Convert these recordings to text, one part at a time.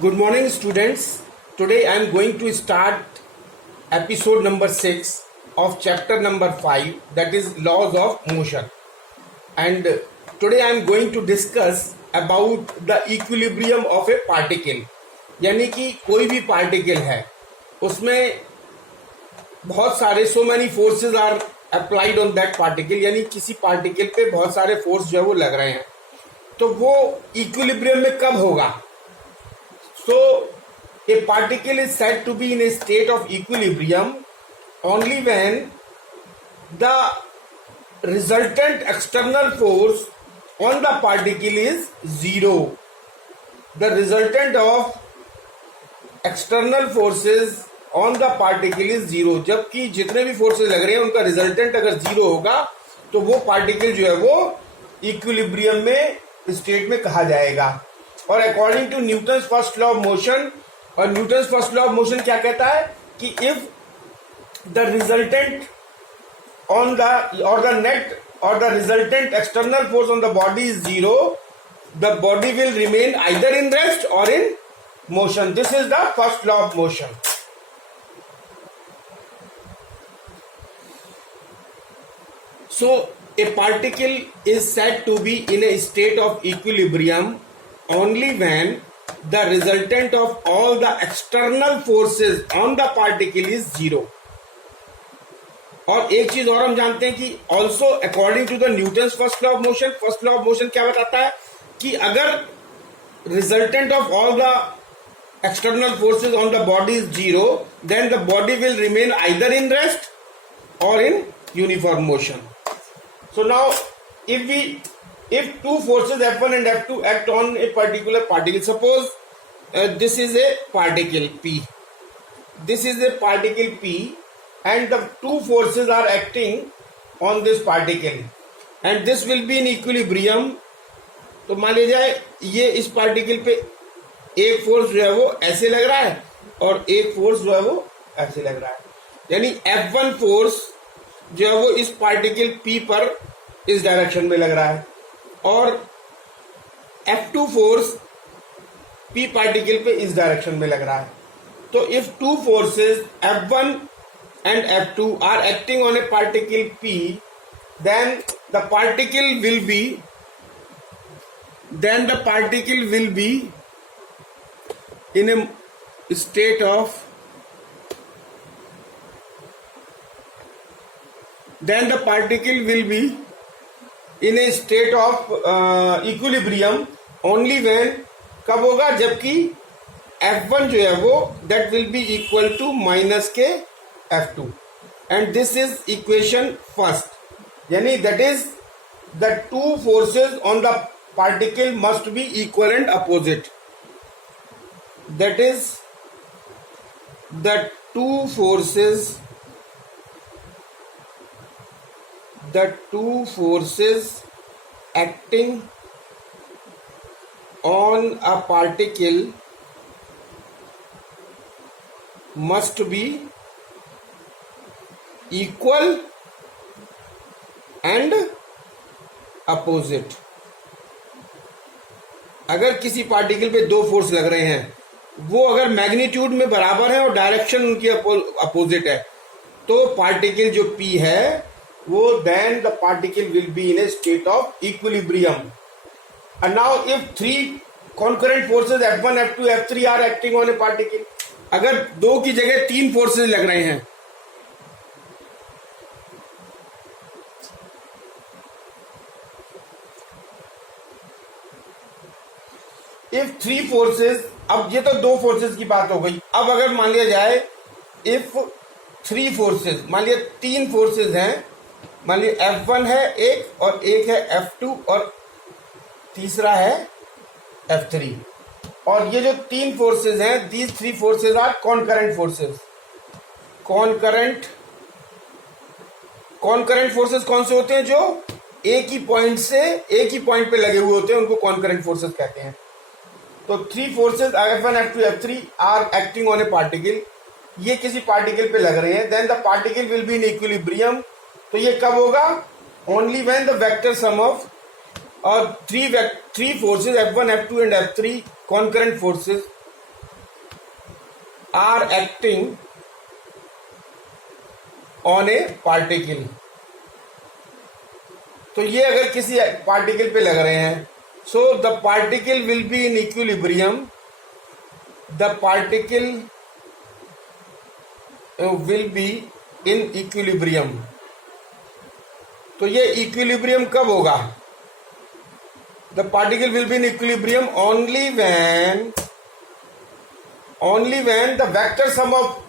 Good morning, students. Today I am going to start episode number 6 of chapter number 5, that is laws of motion. And today I am going to discuss about the equilibrium of a particle. यानी कि कोई भी particle है उसमें बहुत सारे so many forces are applied on that particle, यानी किसी पार्टिकल पे बहुत सारे फोर्स जो है वो लग रहे हैं, तो वो इक्विलिब्रियम में कब होगा. So a particle is said to be in a state of equilibrium only when the resultant external force on the particle is zero. The resultant of external forces on the particle is zero. जबकि जितने भी forces लग रहे हैं उनका resultant अगर zero होगा तो वो पार्टिकल जो है वो इक्विलिब्रियम में स्टेट में कहा जाएगा. और according to Newton's first law of motion, और Newton's first law of motion क्या कहता है कि if the resultant on the और द नेट और the resultant external force on the body is zero, the body will remain either in rest और in motion. This is the first law of motion. So a particle is said to be in a state of equilibrium only when the resultant of all the external forces on the particle is zero. और एक चीज और हम जानते हैं कि also according to the Newton's first law of motion, first law of motion क्या बताता है कि अगर resultant of all the external forces on the body is zero, then the body will remain either in rest or in uniform motion. So now if two forces F1 and F2 act on a particular particle, suppose this is a particle P, this is a particle P, and the two forces are acting on this particle and this will be in equilibrium. तो मान लीजिए ये इस particle पे एक force जो है वो ऐसे लग रहा है और एक फोर्स जो है वो ऐसे लग रहा है, यानी F1 फोर्स जो है वो इस पार्टिकल P पर इस डायरेक्शन में लग रहा है और F2 फोर्स P पार्टिकल पे इस डायरेक्शन में लग रहा है. तो if two forces F1 and F2 are acting on a particle P, then the particle will be in a state of equilibrium only when, कब होगा, जबकि F1 जो है वो that will be equal to minus के F2, and this is equation first, यानी that is the two forces on the particle must be equal and opposite. That is the two forces acting on a particle must be equal and opposite. अगर किसी particle पे दो force लग रहे हैं, वो अगर मैग्नीट्यूड में बराबर है और डायरेक्शन उनकी अपोजिट है, तो पार्टिकल जो P है वो then the particle will be in a state of equilibrium. And now if three concurrent forces F1, F2, F3 are acting on a particle, अगर दो की जगह तीन फोर्सेस लग रहे हैं, if three forces, अब ये तो दो फोर्सेस की बात हो गई. अब अगर मान लिया जाए if थ्री फोर्सेस, मान लिया तीन फोर्सेस हैं, मान लिया F1 है एक और एक है F2 और तीसरा है F3, और ये जो तीन फोर्सेस हैं, these three forces are concurrent forces. concurrent forces कौन से होते हैं? जो एक ही पॉइंट पे लगे हुए होते हैं, उनको concurrent forces कहते हैं. तो three forces F1, F2, F3 are acting on a particle, ये किसी पार्टिकल पे लग रहे हैं, then the particle will be in equilibrium. तो ये कब होगा? Only when the vector sum of और three forces F1, F2 and F3 concurrent forces are acting on a particle. तो ये अगर किसी पार्टिकल पे लग रहे हैं, so the particle will be in equilibrium, the particle will be in equilibrium. तो ये इक्विलिब्रियम कब होगा? The particle will be in equilibrium only when the vector sum of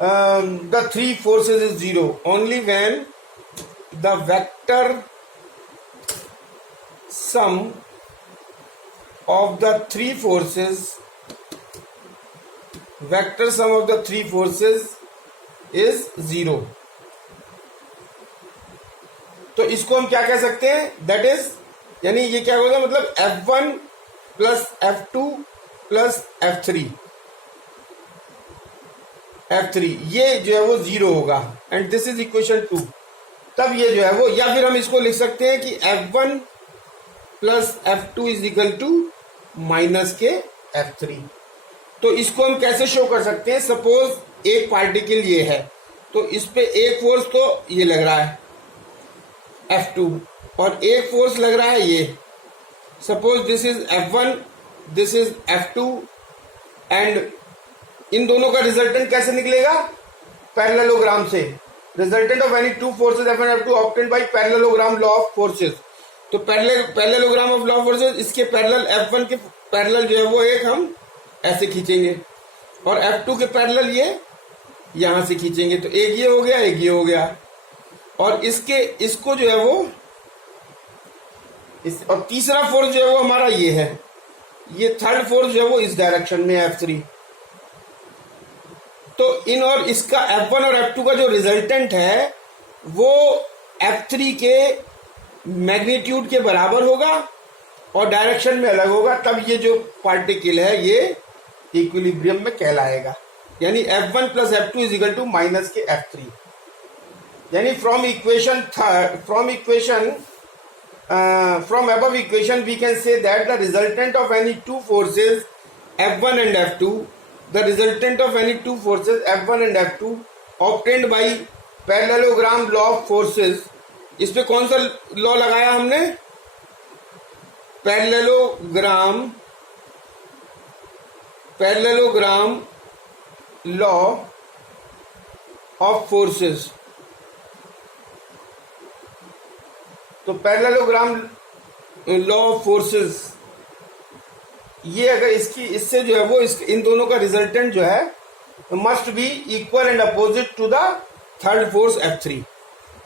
the three forces is zero. Only when the vector sum of the three forces is zero. तो इसको हम क्या कह सकते हैं? दैट इज, यानी ये क्या होगा, मतलब F1 plus F2 plus F3 ये जो है वो जीरो होगा, एंड दिस इज इक्वेशन 2। तब ये जो है वो, या फिर हम इसको लिख सकते हैं कि F1 plus F2 is equal to minus के F3। तो इसको हम कैसे शो कर सकते हैं? सपोज एक पार्टिकल ये है, तो इस पे एक फोर्स तो ये लग रहा है F2, और एक फोर्स लग रहा है ये। Suppose this is F1, this is F2, and इन दोनों का रिजल्टेंट कैसे निकलेगा? पैरेललोग्राम से। Resultant of any two forces F1 F2 obtained by parallelogram law of forces. तो parallelogram of law of forces, इसके पैरेलल F1 के पैरेलल जो है वो एक हम ऐसे खींचेंगे, और F2 के पैरेलल ये यहां से खींचेंगे। तो एक ये हो गया, एक ये हो गया, और इसको जो है वो और तीसरा फोर्स जो है वो हमारा ये है, ये थर्ड फोर्स जो है वो इस डायरेक्शन में F3। तो इन और इसका F1 और F2 का जो रिजल्टेंट है वो F3 के मैग्नीट्यूड के बराबर होगा और डायरेक्शन में अलग होगा। तब ये जो पार्टिकल है ये इक्विलिब्रियम में कहलाएगा, यानी F1 plus F2 is equal to minus के F3। यानी from above equation we can say that the resultant of any two forces F1 and F2, the resultant of any two forces F1 and F2 obtained by parallelogram law of forces, इस पे कौन सा law लगाया हमने? Parallelogram law of forces. तो parallelogram law of forces, ये अगर इससे जो है वो इन दोनों का रिजल्टेंट जो है must be equal and opposite to the third force F3।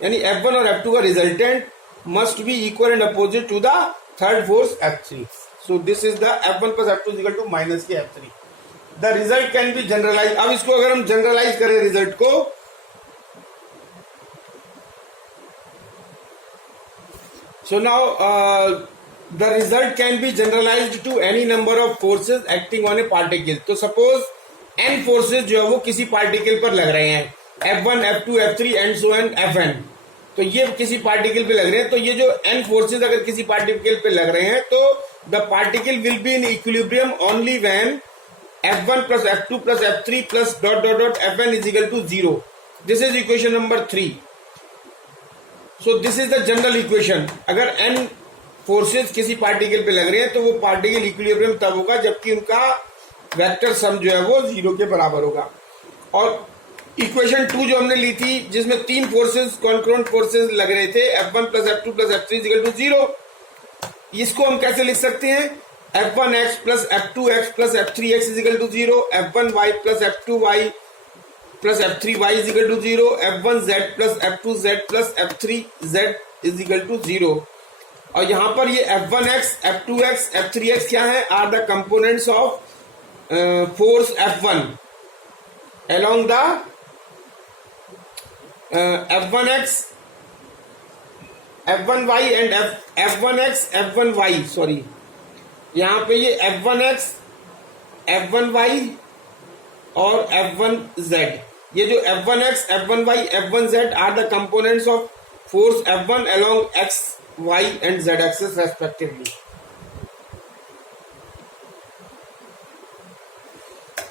यानी F1 और F2 का resultant must be equal and opposite to the third force F3। So this is the F1 plus F2 equal to minus के F3। The result can be generalize. अब इसको अगर हम generalise करें result को, so now the result can be generalized to any number of forces acting on a particle। तो suppose n forces जो है वो किसी पार्टिकल पर लग रहे हैं, F1 F2 F3 and so on Fn। तो ये किसी पार्टिकल पे लग रहे हैं, तो ये जो n forces अगर किसी पार्टिकल पे लग रहे हैं, तो the particle will be in equilibrium only when F1 plus F2 plus F3 plus dot dot dot Fn is equal to 0। This is equation number 3। So this is the general equation. अगर n forces किसी particle पे लग रहे हैं तो वो particle equilibrium तब होगा जबकि उनका वेक्टर सम जो है वो 0 के बराबर होगा। और इक्वेशन 2 जो हमने ली थी जिसमें तीन फोर्सेस कॉन्करेंट फोर्सेस लग रहे थे, F1 plus F2 plus F3 is equal to 0, इसको हम कैसे लिख सकते हैं? F1x plus F2x plus F3x is equal to 0, F1y plus F2y plus F3y is equal to 0, F1z plus F2z plus F3z is equal to 0। और यहां पर ये F1x, F2x, F3x क्या है? Are the components of force F1 along the F1x, F1y and F1x, F1y, sorry यहां पे ये F1x, F1y और F1z, ये जो F1x, F1y, F1z are the components of force F1 along x, y and z axis respectively।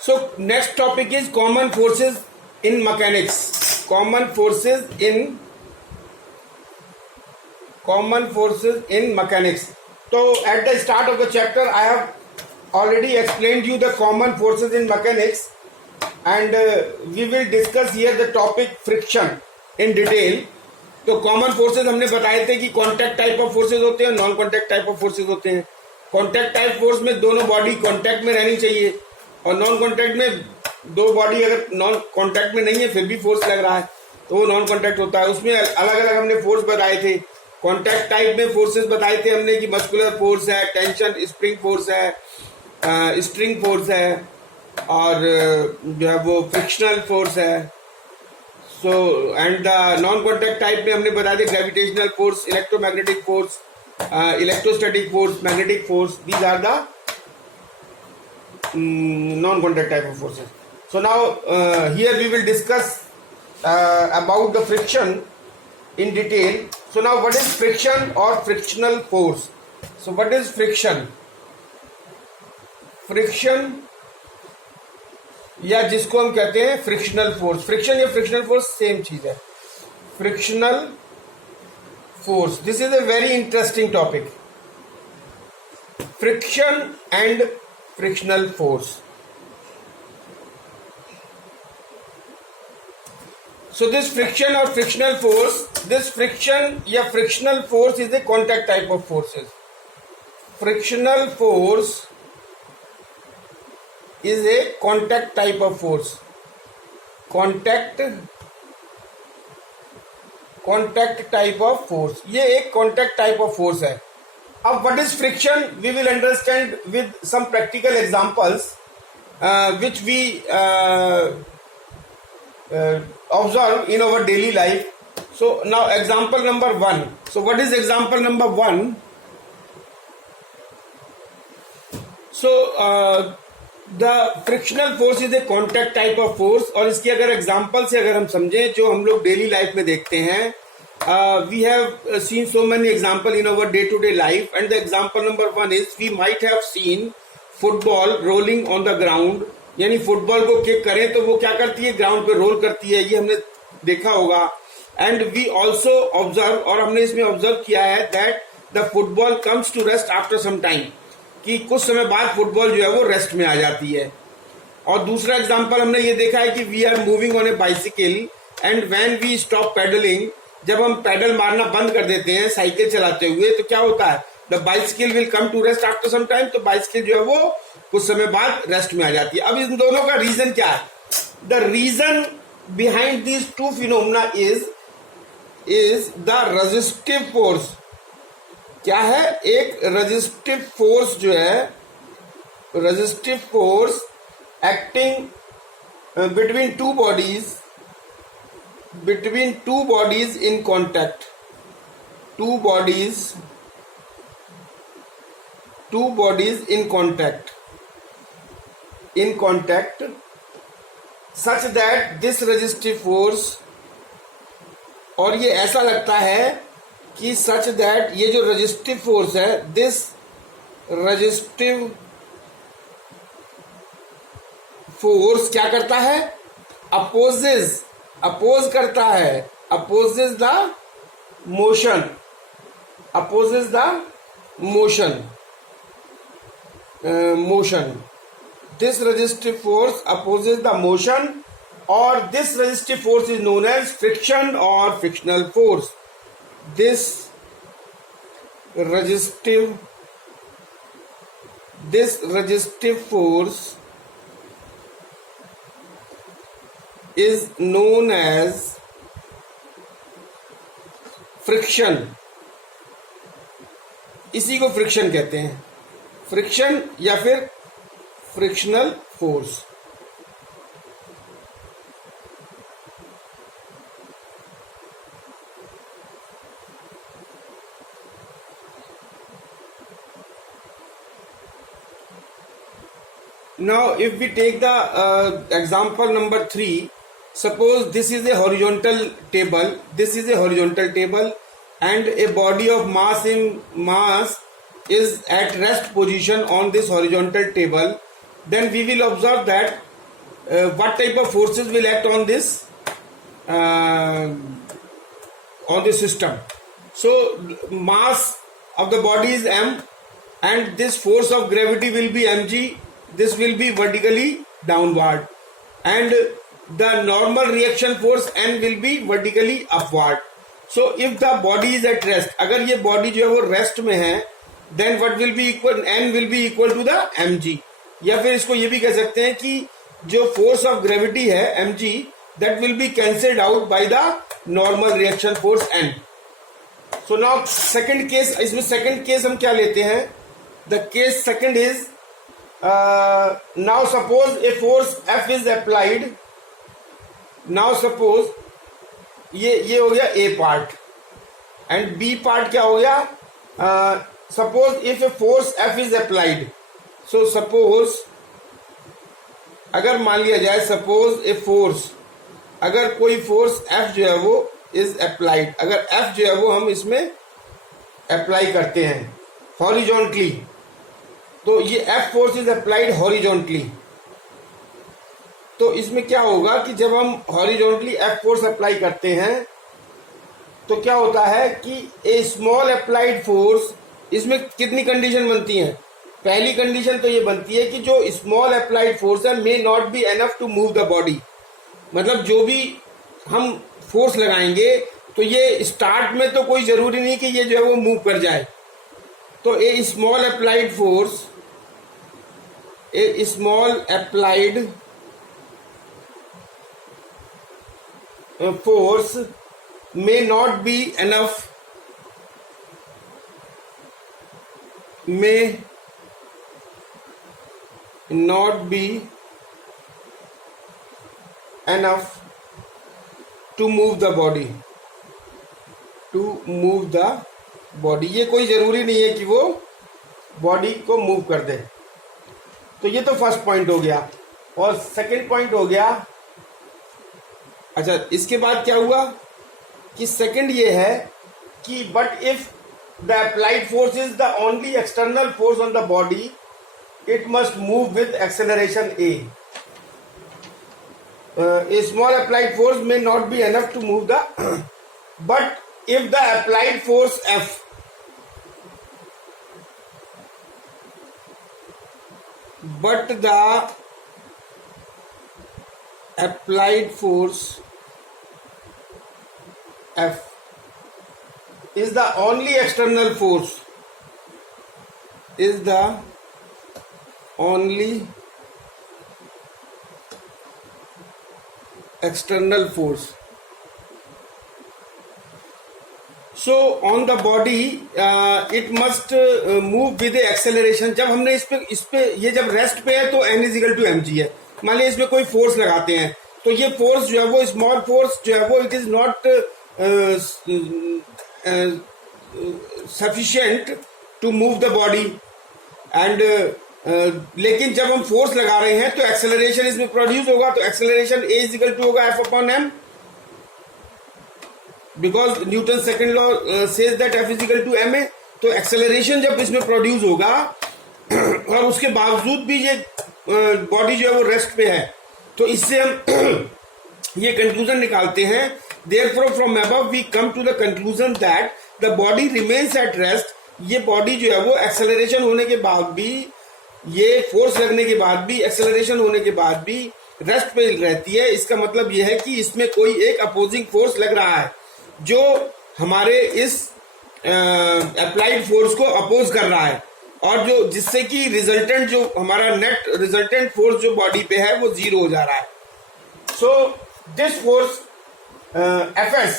So next topic is common forces in mechanics. Common forces in mechanics. So at the start of the chapter I have already explained you the common forces in mechanics, and we will discuss here the topic friction in detail. तो common forces हमने बताए थे कि contact type of forces होते हैं, non contact type of forces होते हैं. Contact type force में दोनों बॉडी कॉन्टैक्ट में रहनी चाहिए, और नॉन कॉन्टैक्ट में दो बॉडी अगर नॉन कॉन्टैक्ट में नहीं है फिर भी फोर्स लग रहा है तो वो नॉन कॉन्टैक्ट होता है. उसमें अलग अलग हमने फोर्स बताए थे. कॉन्टैक्ट टाइप में फोर्सेज बताए थे हमने कि मस्कुलर फोर्स है, टेंशन स्प्रिंग फोर्स है, स्ट्रिंग फोर्स है, और जो है वो फ्रिक्शनल फोर्स है. So and the non contact type में हमने बताया था gravitational force, electromagnetic force, electrostatic force, magnetic force. These are the non-contact type of forces. So now here we will discuss about the friction in detail. So now what is friction or frictional force? So what is friction? Friction या जिसको हम कहते हैं frictional force. Friction या frictional force same चीज है. Frictional force, this is a very interesting topic. Friction and frictional force. So this friction or frictional force, this friction या frictional force is a contact type of forces. Frictional force is a contact type of force. Contact type of force. ये एक contact type of force है. अब what is friction we will understand with some practical examples which we observe in our daily life. So now example number 1. So what is example number 1? So the frictional force is a contact type of force. और इसकी अगर example से अगर हम समझें जो हम लोग daily life में देखते हैं, we have seen so many examples in our day-to-day life, and the example number 1 is we might have seen football rolling on the ground. यानी फुटबॉल को किक करें तो वो क्या करती है, ग्राउंड पे रोल करती है, ये हमने देखा होगा. एंड वी ऑल्सो ऑब्जर्व, और हमने इसमें ऑब्जर्व किया है that the football comes to rest after some time, कि कुछ समय बाद फुटबॉल जो है वो रेस्ट में आ जाती है. और दूसरा एग्जाम्पल हमने ये देखा है कि we are moving on a bicycle, and when we stop pedalling, जब हम पैडल मारना बंद कर देते हैं साइकिल चलाते हुए तो क्या होता है, the bicycle will come to rest after some time. तो बाइसिकल जो है वो कुछ समय बाद रेस्ट में आ जाती है. अब इन दोनों का रीजन क्या है? The reason behind these two phenomena is the resistive force. क्या है? एक रेजिस्टिव फोर्स जो है, resistive force acting between two bodies in contact. Two bodies in contact such that this resistive force, और ये ऐसा लगता है कि such that ये जो resistive force है, this resistive force क्या करता है? अपोज करता है, opposes the motion, this resistive force opposes the motion, और this resistive force is known as friction और frictional force. This resistive force is known as friction. इसी को फ्रिक्शन कहते हैं, फ्रिक्शन या फिर frictional force. Now if we take the example number 3, suppose this is a horizontal table, and a body of mass is at rest position on this horizontal table. Then we will observe that what type of forces will act on this system. So mass of the body is m, and this force of gravity will be mg. This will be vertically downward, and the normal reaction force n will be vertically upward. So if the body is at rest, अगर ये body जो है वो rest में है, then what will be equal, n will be equal to the mg. या फिर इसको ये भी कह सकते हैं कि जो force of gravity है mg, that will be cancelled out by the normal reaction force n. So now second case, इसमें second case हम क्या लेते हैं? The case second is now suppose a force F is applied. Now suppose ये हो गया A part and B part क्या हो गया? Suppose if a force F is applied. So suppose अगर मान लिया जाए suppose a force, अगर कोई force F जो है वो is applied, अगर F जो है वो हम इसमें apply करते हैं horizontally, तो ये F force is applied horizontally. तो इसमें क्या होगा कि जब हम हॉरिजॉन्टली F फोर्स अप्लाई करते हैं तो क्या होता है कि ए स्मॉल अप्लाइड फोर्स, इसमें कितनी कंडीशन बनती हैं? पहली कंडीशन तो ये बनती है कि जो स्मॉल अप्लाइड फोर्स है may not be enough to move the body. मतलब जो भी हम फोर्स लगाएंगे तो ये स्टार्ट में तो कोई जरूरी नहीं कि ये जो है वो मूव कर जाए. तो a small applied force, a small applied force may not be enough, may not be enough to move the body, to move the body. ये कोई जरूरी नहीं है कि वो बॉडी को मूव कर दे. तो ये तो फर्स्ट पॉइंट हो गया. और सेकंड पॉइंट हो गया, अच्छा इसके बाद क्या हुआ कि सेकंड ये है कि but if the applied force is the only external force on the body, it must move with acceleration A. A small applied force may not be enough to move the but if the applied force F but the applied force F is the only external force, is the only external force. So on the body it must move with the acceleration. जब हमने इस पे ये जब rest पे है तो n is equal to mg है. मान लीजिए इसमें कोई फोर्स लगाते हैं तो ये फोर्स जो है वो स्मॉल फोर्स जो है वो it is not sufficient to move the body and लेकिन जब हम फोर्स लगा रहे हैं तो एक्सेलरेशन इसमें प्रोड्यूस होगा. तो acceleration a is equal to होगा F upon m, because Newton second law says that F is equal to m a. तो एक्सेलरेशन जब इसमें प्रोड्यूस होगा और उसके बावजूद भी ये बॉडी जो है वो रेस्ट पे है, तो इससे हम ये कंक्लूजन निकालते हैं. Therefore from above we come to the conclusion that the body remains at rest. ये बॉडी जो है वो एक्सेलरेशन होने के बाद भी, ये फोर्स लगने के बाद भी, एक्सेलरेशन होने के बाद भी रेस्ट पे रहती है. इसका मतलब यह है कि इसमें कोई एक अपोजिंग फोर्स लग रहा है जो हमारे इस अप्लाइड फोर्स को अपोज कर रहा है, और जो जिससे कि रिजल्टेंट जो हमारा नेट रिजल्टेंट फोर्स जो बॉडी पे है वो जीरो हो जा रहा है. So this force Fs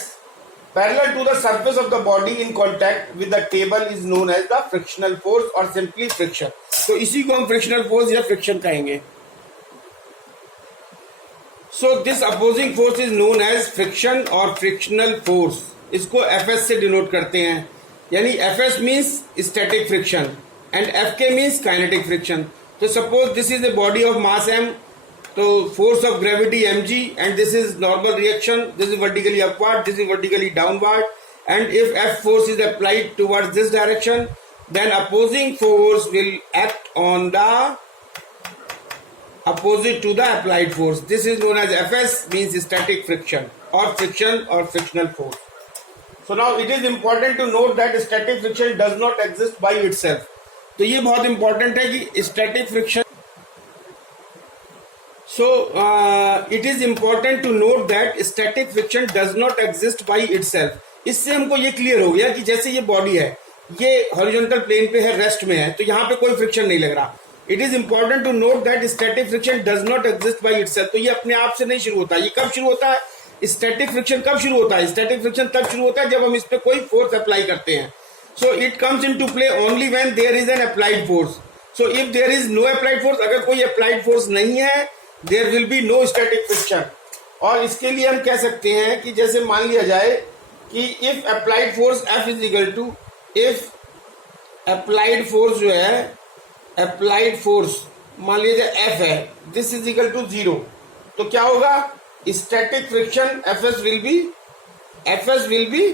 parallel to the surface of the body in contact with the table is known as the frictional force or simply friction. तो इसी को हम frictional force या friction कहेंगे. So this opposing force is known as friction or frictional force. इसको Fs से denote करते हैं. यानी Fs means static friction and Fk means kinetic friction. So suppose this is a body of mass m, तो force of gravity mg, and this is normal reaction, this is vertically upward, this is vertically downward, and if F force is applied towards this direction, then opposing force will act on the opposite to the applied force. This is known as Fs, means static friction or frictional force. So now it is important to note that static friction does not exist by itself. तो ये बहुत important है कि static friction. So it is important to note that static friction does not exist by itself. इससे हमको ये clear हो गया कि जैसे ये बॉडी है, ये हॉरिजॉन्टल प्लेन पे है, रेस्ट में है, तो यहाँ पे कोई फ्रिक्शन नहीं लग रहा. It is important to note that static friction does not exist by itself. तो ये अपने आप से नहीं शुरू होता. ये कब शुरू होता है? स्टैटिक फ्रिक्शन कब शुरू होता है? स्टैटिक फ्रिक्शन तब शुरू होता है जब हम इस पे कोई फोर्स अप्लाई करते हैं. So it comes into play only when there is an applied force. So if there is no applied force, अगर कोई अप्लाइड फोर्स नहीं है, there will be no static friction. और इसके लिए हम कह सकते हैं कि जैसे मान लिया जाए कि if applied force F is equal to, if applied force जो है, अप्लाइड फोर्स मान लीजिए F है, दिस इज इक्वल टू 0, तो क्या होगा? Static friction Fs will be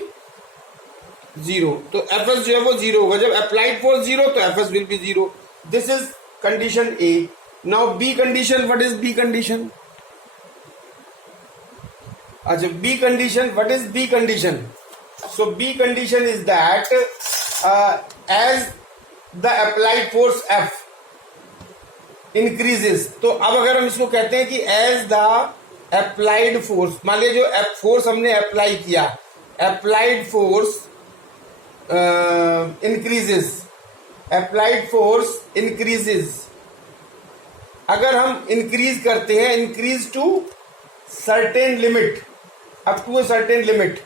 0. तो Fs जो है वो 0 होगा. जब अप्लाइड फोर्स 0 तो Fs will be 0. This is condition A. Now B condition. What is B condition? अच्छा, B condition. What is B condition? So B condition is that as the applied force F increases. तो अब अगर हम इसको कहते हैं कि as the applied force, मान लीजिए जो फोर्स हमने अप्लाई किया, applied force increases, applied force increases. अगर हम increase करते हैं, increase to certain limit, up to a certain limit.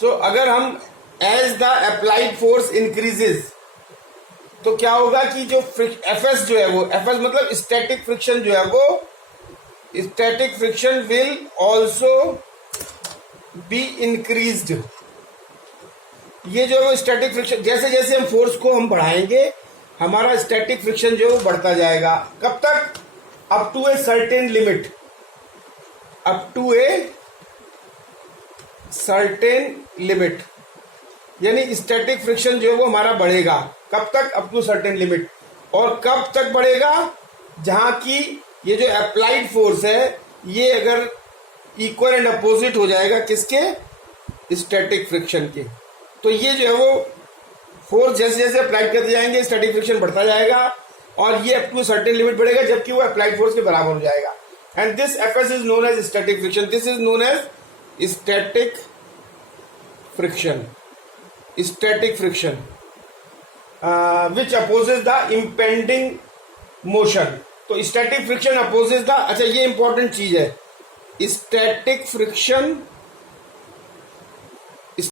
So अगर हम as the applied force increases, तो क्या होगा कि जो Fs जो है वो, Fs मतलब static friction जो है वो, static friction will also be increased. ये जो है वो static friction, जैसे जैसे हम फोर्स को हम बढ़ाएंगे, हमारा static friction जो है वो बढ़ता जाएगा. कब तक? up to a certain limit. Up to a certain limit, यानी स्टैटिक फ्रिक्शन जो है वो हमारा बढ़ेगा. कब तक? Up to certain limit. और कब तक बढ़ेगा? जहां की ये जो अप्लाइड फोर्स है, ये अगर इक्वल एंड अपोजिट हो जाएगा किसके? स्टैटिक फ्रिक्शन के. तो ये जो है वो फोर्स जैसे जैसे अप्लाई करते जाएंगे, स्टैटिक फ्रिक्शन बढ़ता जाएगा और ये अप टू सर्टेन लिमिट बढ़ेगा, जबकि वो अप्लाइड फोर्स के बराबर हो जाएगा. And this Fs is known as static friction. This is known as static friction. Static friction, which opposes the impending motion. तो static friction opposes the, अच्छा ये important चीज है, static friction